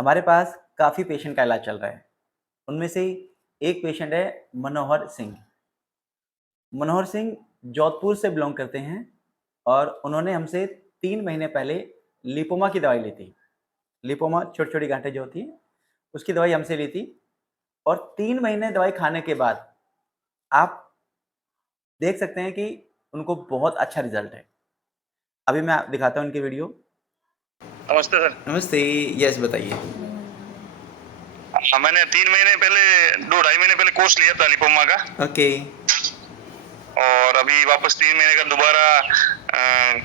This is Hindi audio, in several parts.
हमारे पास काफ़ी पेशेंट का इलाज चल रहा है। उनमें से एक पेशेंट है मनोहर सिंह। मनोहर सिंह जोधपुर से बिलॉन्ग करते हैं और उन्होंने हमसे 3 महीने पहले लिपोमा की दवाई ली थी। लिपोमा छोटी-छोटी गाँठें जो होती हैं, उसकी दवाई हमसे ली थी और 3 महीने दवाई खाने के बाद आप देख सकते हैं कि उनको बहुत अच्छा रिज़ल्ट है। अभी मैं दिखाता हूँ उनकी वीडियो। नमस्ते सर। नमस्ते, यस बताइए। हाँ, मैंने 3 महीने पहले 2 ढाई महीने पहले कोर्स लिया था लिपोमा का। ओके, और अभी वापस 3 महीने का दोबारा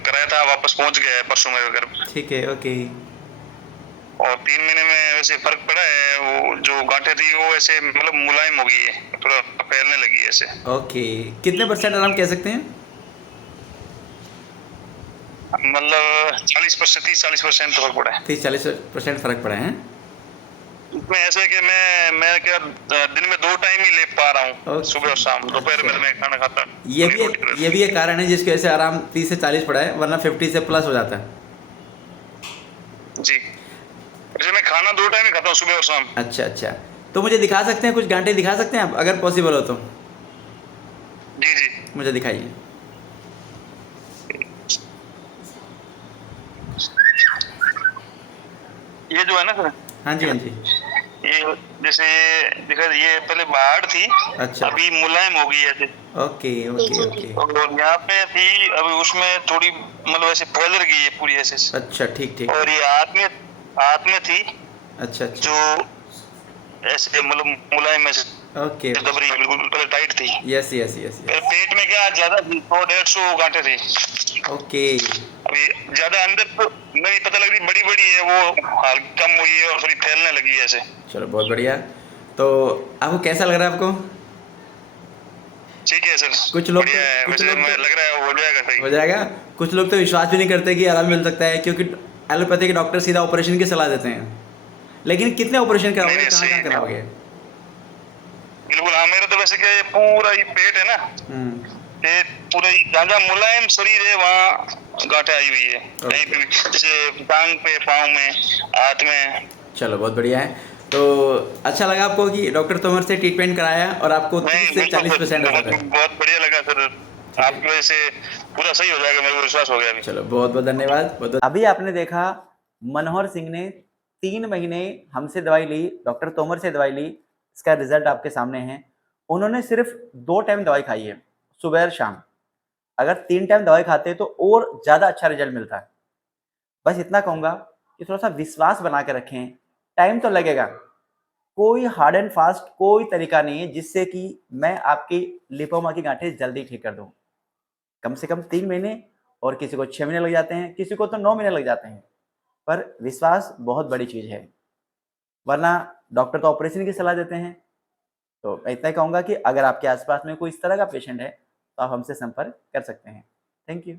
कराया था, वापस पहुंच गया है परसों मेरे घर पे। ठीक है, ओके, और 3 महीने में वैसे फर्क पड़ा है, वो जो गांठें थी वो ऐसे मतलब मुलायम हो गई है, थोड़ा फैलने लगी है ऐसे। ओके। कितने परसेंट आराम कह सकते हैं? मतलब 40% 30-40% फर्क पड़ा है। 30-40% फ़र्क पड़ा है? इसमें ऐसे है कि मैं क्या दिन में 2 टाइम ही ले पा रहा हूँ, सुबह और शाम। दोपहर में अच्छा। तो मैं खाना खाता ये अपनी भी रोटी ये भी एक कारण है जिसकी वजह से आराम 30 से 40 पड़ा है, वरना 50 से प्लस हो जाता है। जी। वैसे मैं खाना 2 टाइम ही खाता हूँ, सुबह और शाम। अच्छा, अच्छा। तो मुझे दिखा सकते हैं, कुछ गांठें दिखा सकते हैं आप, अगर पॉसिबल हो तो? जी जी। मुझे दिखाइए। ये जो है ना सर, हाँ जी, हाँ जी। ये जैसे देखा, ये पहले बाहर थी, अच्छा। अभी मुलायम हो गई है ऐसे। Okay, okay, okay. और यहाँ पे थी, अभी उसमें थोड़ी मतलब ऐसे फैल गई है पूरी ऐसे। अच्छा, ठीक, ठीक, और ठीक। ये हाथ में थी, अच्छा, अच्छा। जो ऐसे मतलब मुलायम ऐसे ओके। दब रही, बिल्कुल पहले टाइट थी। यस, यस, यस, फिर यस। पेट में क्या ज्यादा थी, 100-150 गांठें थी। ओके। अभी ज्यादा अंदर तो नहीं पता लग रही, बड़ी बड़ी है वो, हाल कम हुई है और थोड़ी फैलने लगी है ऐसे। चलो, बहुत बढ़िया। तो आपको कैसा लग रहा है आपको? ठीक है सर, कुछ लोग तो बढ़िया है। कुछ वैसे लोग मैं तो लग रहा है वो हो जाएगा हो सही। जाएगा। कुछ लोग तो विश्वास भी नहीं करते कि आराम मिल सकता है, क्योंकि एलोपैथी के डॉक्टर सीधा ऑपरेशन की सलाह देते हैं। लेकिन कितने ऑपरेशन नहीं कराओगे, नहीं, कहाँ सही कहाँ है कराओगे? बिल्कुल। हाँ, मेरा तो वैसे क्या, ये पूरा ही पेट है ना, हम्म। पेट पूरा ही जहाँ मुलायम शरीर है वहाँ गांठें आई हुई है। कहीं ओके। पे भी, जैसे टांग पे, पाँव में, हाथ में। चलो, बहुत बढ़िया है। तो अच्छा लगा आपको कि डॉक्टर तोमर से ट्रीटमेंट कराया और आपको नहीं 30 से बिल्कुल सर, 40% बहुत असर है। बहुत बढ़िया लगा सर। ठीक है। आपकी वजह से पूरा सही हो जाएगा, मेरे को विश्वास हो गया अभी। चलो, बहुत बहुत धन्यवाद, बहुत बहुत। अभी आपने देखा मनोहर सिंह ने 3 महीने हमसे दवाई ली, डॉक्टर तोमर से दवाई ली, इसका रिजल्ट आपके सामने है। उन्होंने सिर्फ 2 टाइम दवाई खाई है, सुबह और शाम। अगर 3 टाइम दवाई खाते तो और ज़्यादा अच्छा रिजल्ट मिलता है। बस इतना कहूँगा कि थोड़ा-सा विश्वास बना के रखें, टाइम तो लगेगा। कोई हार्ड एंड फास्ट कोई तरीका नहीं है जिससे कि मैं आपकी लिपोमा की गांठें जल्दी ठीक कर दूँ। कम से कम 3 महीने और किसी को 6 महीने लग जाते हैं, किसी को तो 9 महीने लग जाते हैं। पर विश्वास बहुत बड़ी चीज़ है, वरना डॉक्टर तो ऑपरेशन की सलाह देते हैं। तो मैं इतना ही कहूँगा कि अगर आपके आस-पास में कोई इस तरह का पेशेंट है, तो आप हमसे संपर्क कर सकते हैं। Thank you.